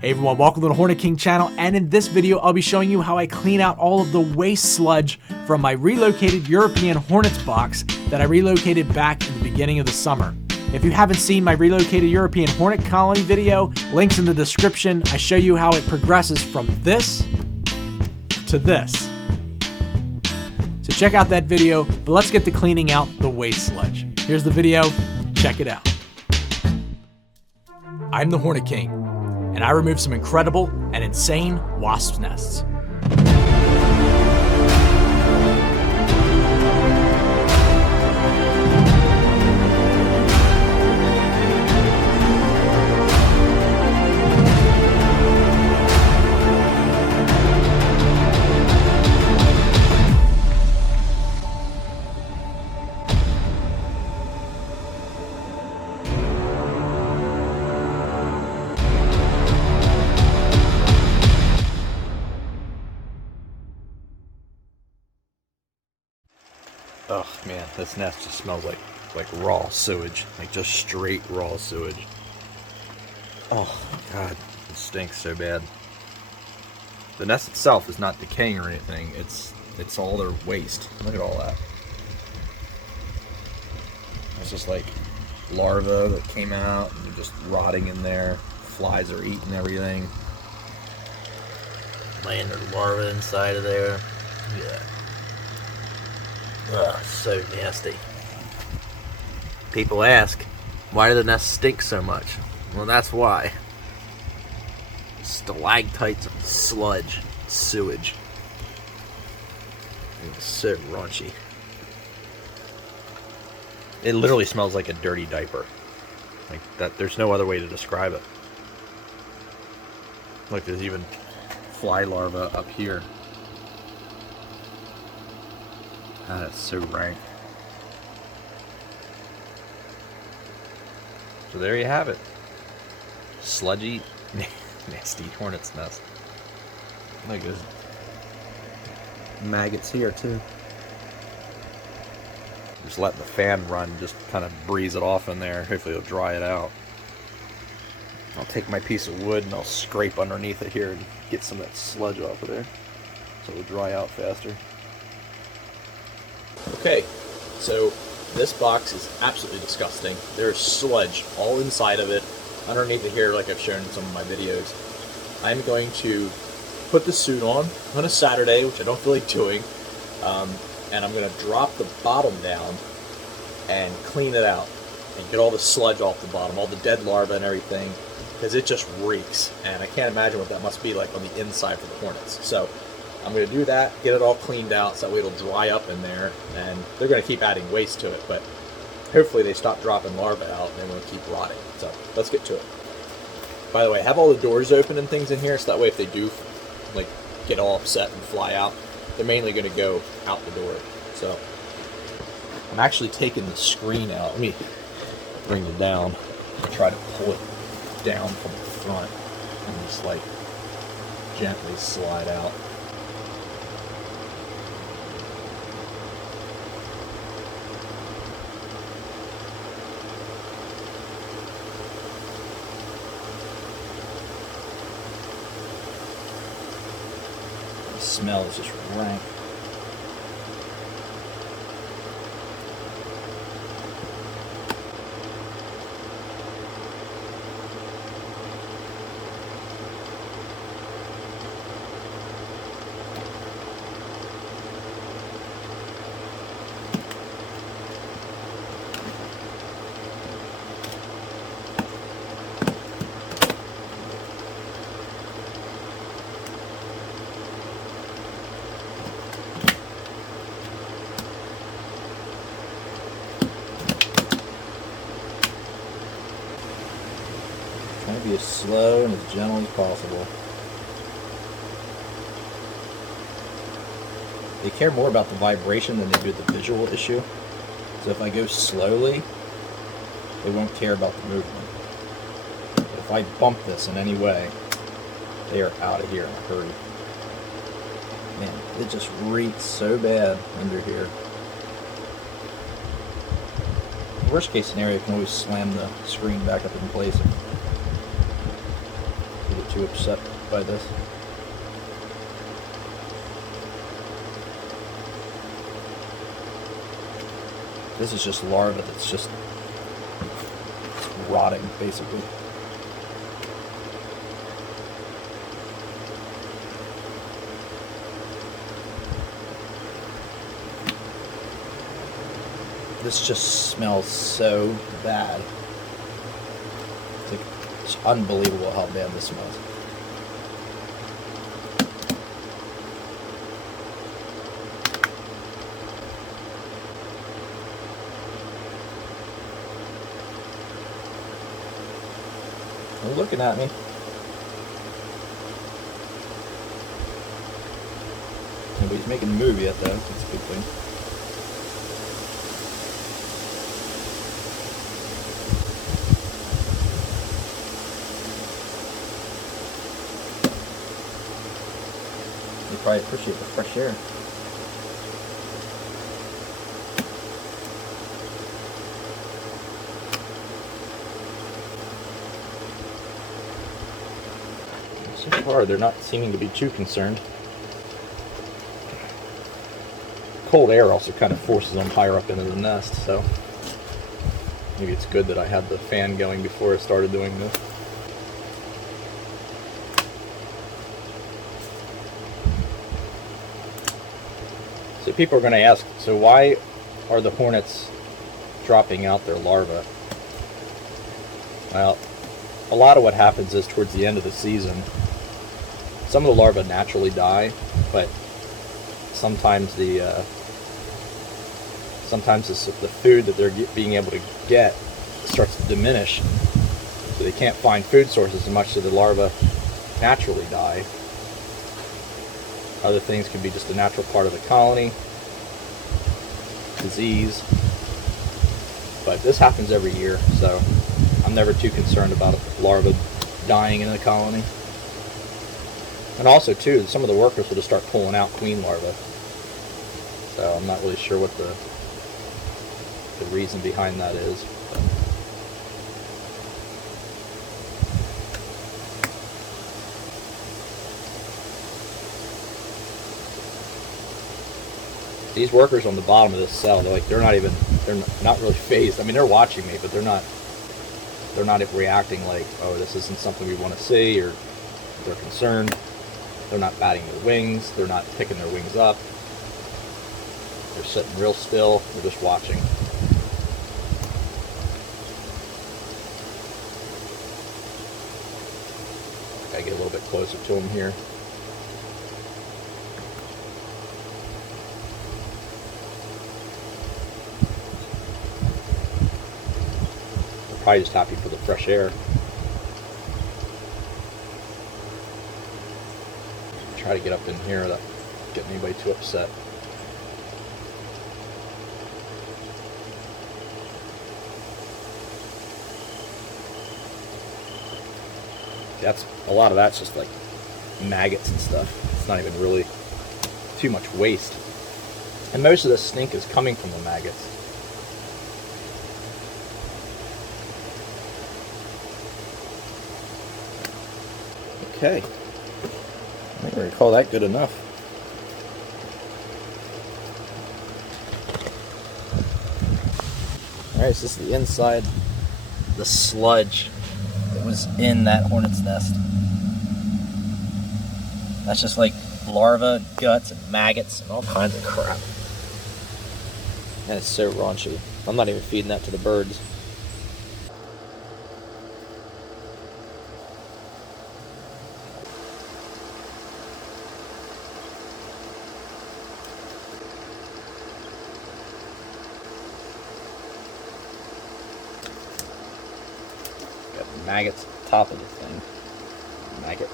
Hey everyone, welcome to the Hornet King channel, and in this video I'll be showing you how I clean out all of the waste sludge from my relocated European Hornets box that I relocated back in the beginning of the summer. If you haven't seen my relocated European Hornet colony video, links in the description. I show you how it progresses from this to this. So check out that video, but let's get to cleaning out the waste sludge. Here's the video, check it out. I'm the Hornet King, and I removed some incredible and insane wasp nests. Oh man, this nest just smells like raw sewage, like just straight raw sewage. Oh god, it stinks so bad. The nest itself is not decaying or anything, it's all their waste. Look at all that. It's just like larvae that came out and they're just rotting in there. Flies are eating everything. Laying their larvae inside of there. Yeah. Ugh, so nasty. People ask, why do the nests stink so much? Well, that's why. Stalactites of sludge, sewage. It's so raunchy. It literally smells like a dirty diaper. Like that. There's no other way to describe it. Look, there's even fly larvae up here. That's so rank. So there you have it. Sludgy, nasty hornet's nest. Look, there's maggots here too. Just letting the fan run, just kind of breeze it off in there. Hopefully it'll dry it out. I'll take my piece of wood and I'll scrape underneath it here and get some of that sludge off of there, so it'll dry out faster. Okay, so this box is absolutely disgusting. There's sludge all inside of it, underneath it here, like I've shown in some of my videos. I'm going to put the suit on a Saturday, which I don't feel like doing, and I'm going to drop the bottom down and clean it out and get all the sludge off the bottom, all the dead larvae and everything, because it just reeks, and I can't imagine what that must be like on the inside for the hornets. So I'm going to do that, get it all cleaned out, so that way it'll dry up in there, and they're going to keep adding waste to it, but hopefully they stop dropping larvae out and they won't keep rotting. So let's get to it. By the way, I have all the doors open and things in here, so that way if they do like get all upset and fly out, they're mainly going to go out the door. So I'm actually taking the screen out. Let me bring it down and try to pull it down from the front and just like gently slide out. The smell is just rank. Trying to be as slow and as gentle as possible. They care more about the vibration than they do the visual issue. So if I go slowly, they won't care about the movement. But if I bump this in any way, they are out of here in a hurry. Man, it just reeks so bad under here. Worst case scenario, you can always slam the screen back up in place and get it too upset by this. This is just larva that's just rotting, basically. This just smells so bad. It's unbelievable how bad this smells. They're looking at me. Nobody's making a move yet, though. That's a good thing. They probably appreciate the fresh air. So far, they're not seeming to be too concerned. Cold air also kind of forces them higher up into the nest, so maybe it's good that I had the fan going before I started doing this. So people are going to ask, so why are the hornets dropping out their larvae? Well, a lot of what happens is towards the end of the season, some of the larvae naturally die, but sometimes the food that they're being able to get starts to diminish, so they can't find food sources as much, so the larvae naturally die. Other things could be just a natural part of the colony, disease, but this happens every year, so I'm never too concerned about a larva dying in the colony. And also, too, some of the workers will just start pulling out queen larvae. So I'm not really sure what the reason behind that is. These workers on the bottom of this cell, they're not really phased. I mean, they're watching me, but they're not reacting like, oh, this isn't something we want to see, or they're concerned. They're not batting their wings. They're not picking their wings up. They're sitting real still. They're just watching. Gotta get a little bit closer to them here. They're probably just happy for the fresh air. Try to get up in here without getting anybody too upset. That's a lot of that's just like maggots and stuff. It's not even really too much waste. And most of the stink is coming from the maggots. Okay. I think we're going to call that good enough. Alright, so this is the inside, the sludge that was in that hornet's nest. That's just like larvae, guts, and maggots, and all kinds of crap. That is so raunchy. I'm not even feeding that to the birds. Maggots at the top of the thing. Maggot.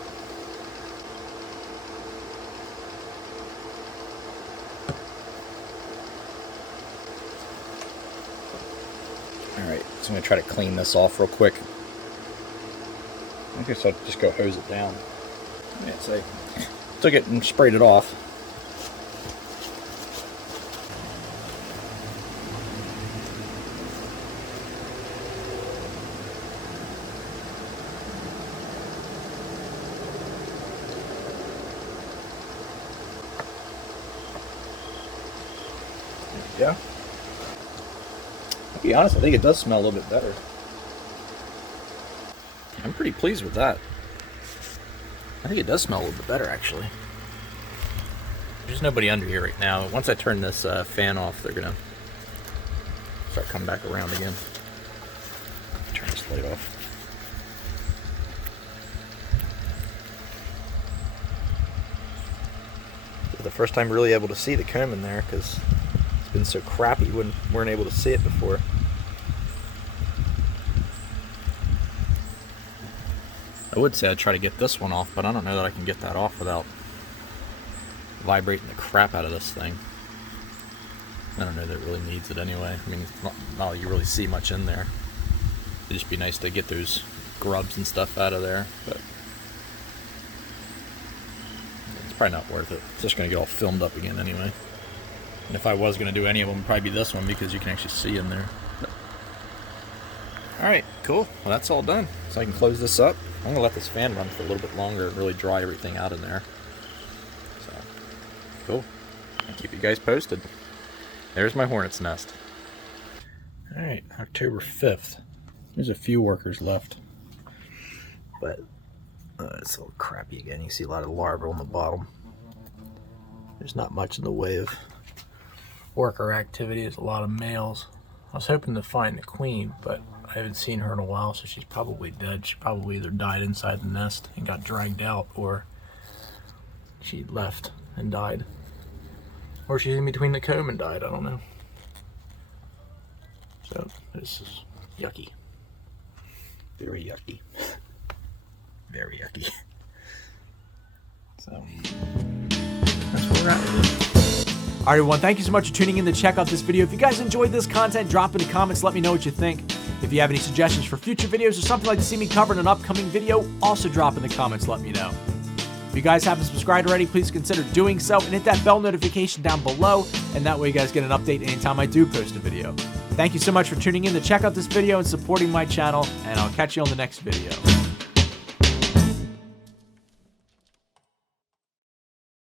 Alright, so I'm going to try to clean this off real quick. I guess I'll just go hose it down. Yeah, so I took it and sprayed it off. go. I'll be honest, I think it does smell a little bit better. I'm pretty pleased with that. I think it does smell a little bit better, actually. There's nobody under here right now. Once I turn this fan off, they're gonna start coming back around again. Turn this light off. This is the first time really able to see the comb in there because it's been so crappy when we weren't able to see it before. I would say I'd try to get this one off, but I don't know that I can get that off without vibrating the crap out of this thing. I don't know that it really needs it anyway. I mean, it's not like you really see much in there. It'd just be nice to get those grubs and stuff out of there, but it's probably not worth it. It's just going to get all filmed up again anyway. And if I was going to do any of them, it'd probably be this one because you can actually see in there. Alright, cool. Well, that's all done. So I can close this up. I'm going to let this fan run for a little bit longer and really dry everything out in there. So, cool. I'll keep you guys posted. There's my hornet's nest. Alright, October 5th. There's a few workers left. But it's a little crappy again. You see a lot of larvae on the bottom. There's not much in the way of worker activity. There's a lot of males. I was hoping to find the queen, but I haven't seen her in a while, so she's probably dead. She probably either died inside the nest and got dragged out, or she left and died. Or she's in between the comb and died, I don't know. So, this is yucky. Very yucky. Very yucky. So, that's where we're at with it. Alright everyone, thank you so much for tuning in to check out this video. If you guys enjoyed this content, drop in the comments, let me know what you think. If you have any suggestions for future videos or something like to see me cover in an upcoming video, also drop in the comments, let me know. If you guys haven't subscribed already, please consider doing so and hit that bell notification down below, and that way you guys get an update anytime I do post a video. Thank you so much for tuning in to check out this video and supporting my channel, and I'll catch you on the next video.